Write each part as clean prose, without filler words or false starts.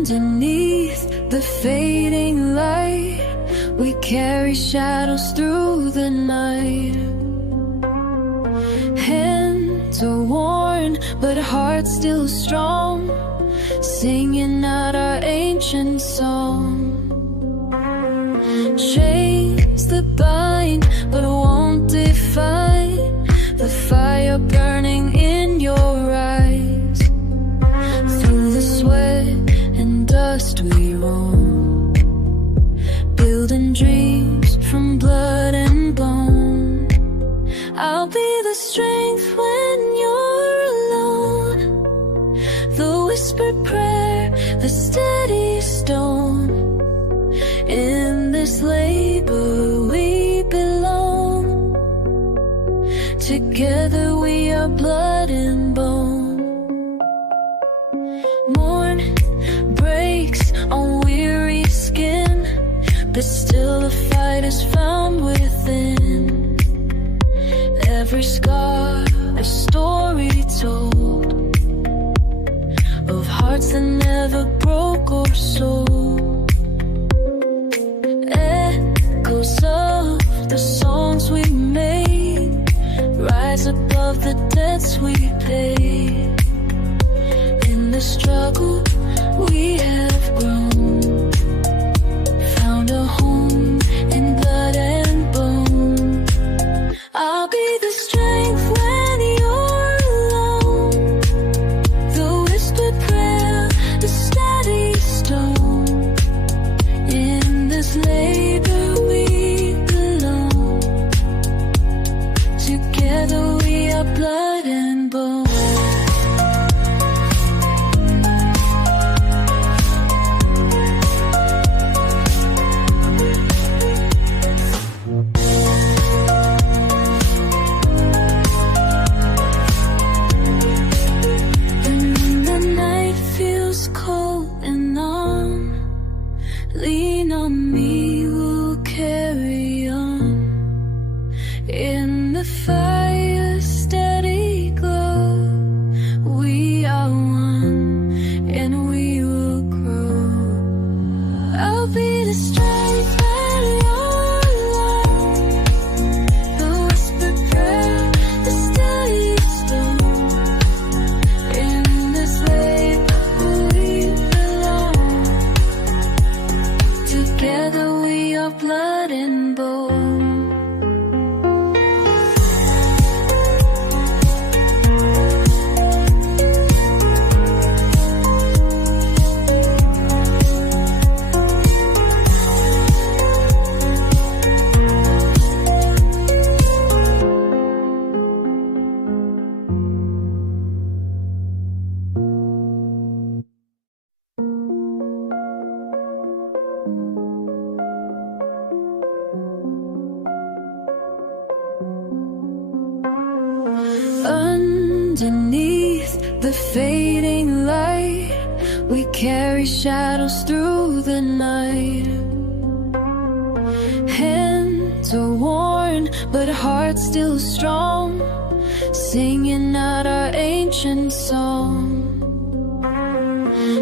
Underneath the fading light, we carry shadows through the night. Hands are worn, but hearts still strong, singing out our ancient song. Chains that bind, but won't define the fire burning in your eyes. Through the sweat and dust we roam, building dreams from blood and bone. I'll be the strength when you're alone, the whispered prayer, the steady stone. In this labor we belong, together we are blood and bone. Morn breaks on weary skin, but still the fight is found within. Every scar a story told, of hearts that never broke or sold. Echoes of the songs we made rise above the debts we paid. In the struggle we have grown, found a home in blood and bone. I'll be the strength when you're alone, the whispered prayer, the steady stone. In this labor we belong, together we are blood and bone. And when the night feels cold and numb, lean on me, we'll carry on. In the fire's steady glow, we are one and we will grow. I'll be the strength when you're alone, the whispered prayer, the steady stone. In this labor we belong, together we are blood and bone. Underneath the fading light, we carry shadows through the night. Hands are worn, but hearts still strong, singing out our ancient song.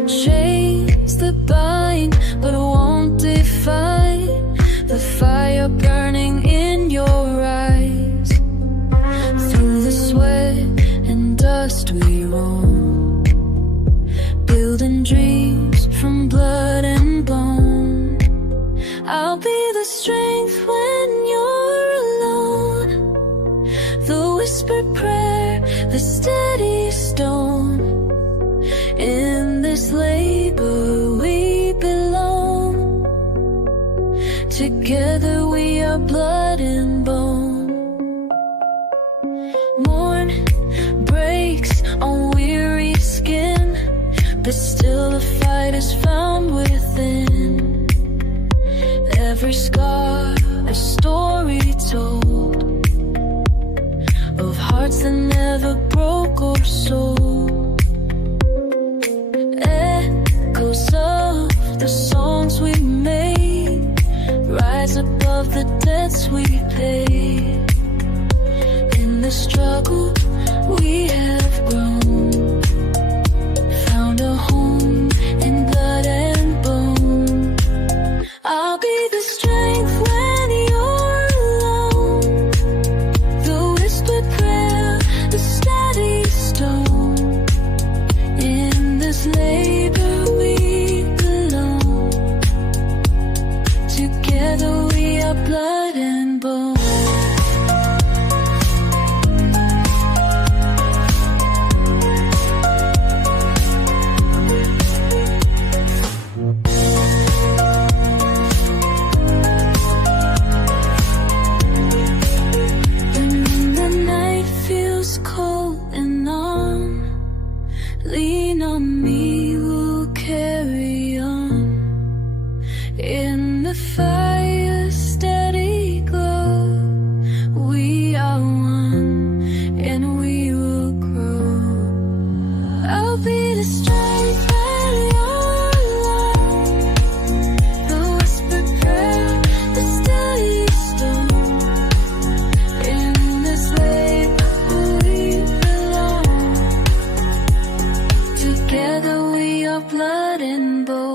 Chains that bind, but won't define the fire burning in your eyes. Through the sweat and dust we roam, building dreams from blood and bone. I'll be the strength when you're alone, the whispered prayer, the steady stone. In this labor we belong, together we are blood and bone. Morn breaks on weary skin, but still the fight is found within. Every scar a story told, of hearts that never broke or sold. Echoes of the songs we made rise above the debts we paid. In the struggle we have grown, found a home in blood fire, steady glow. We are one, and we will grow. I'll be the strength that you're alive, the whispered prayer, the steady storm. In this lake we belong. Together we are blood and bone.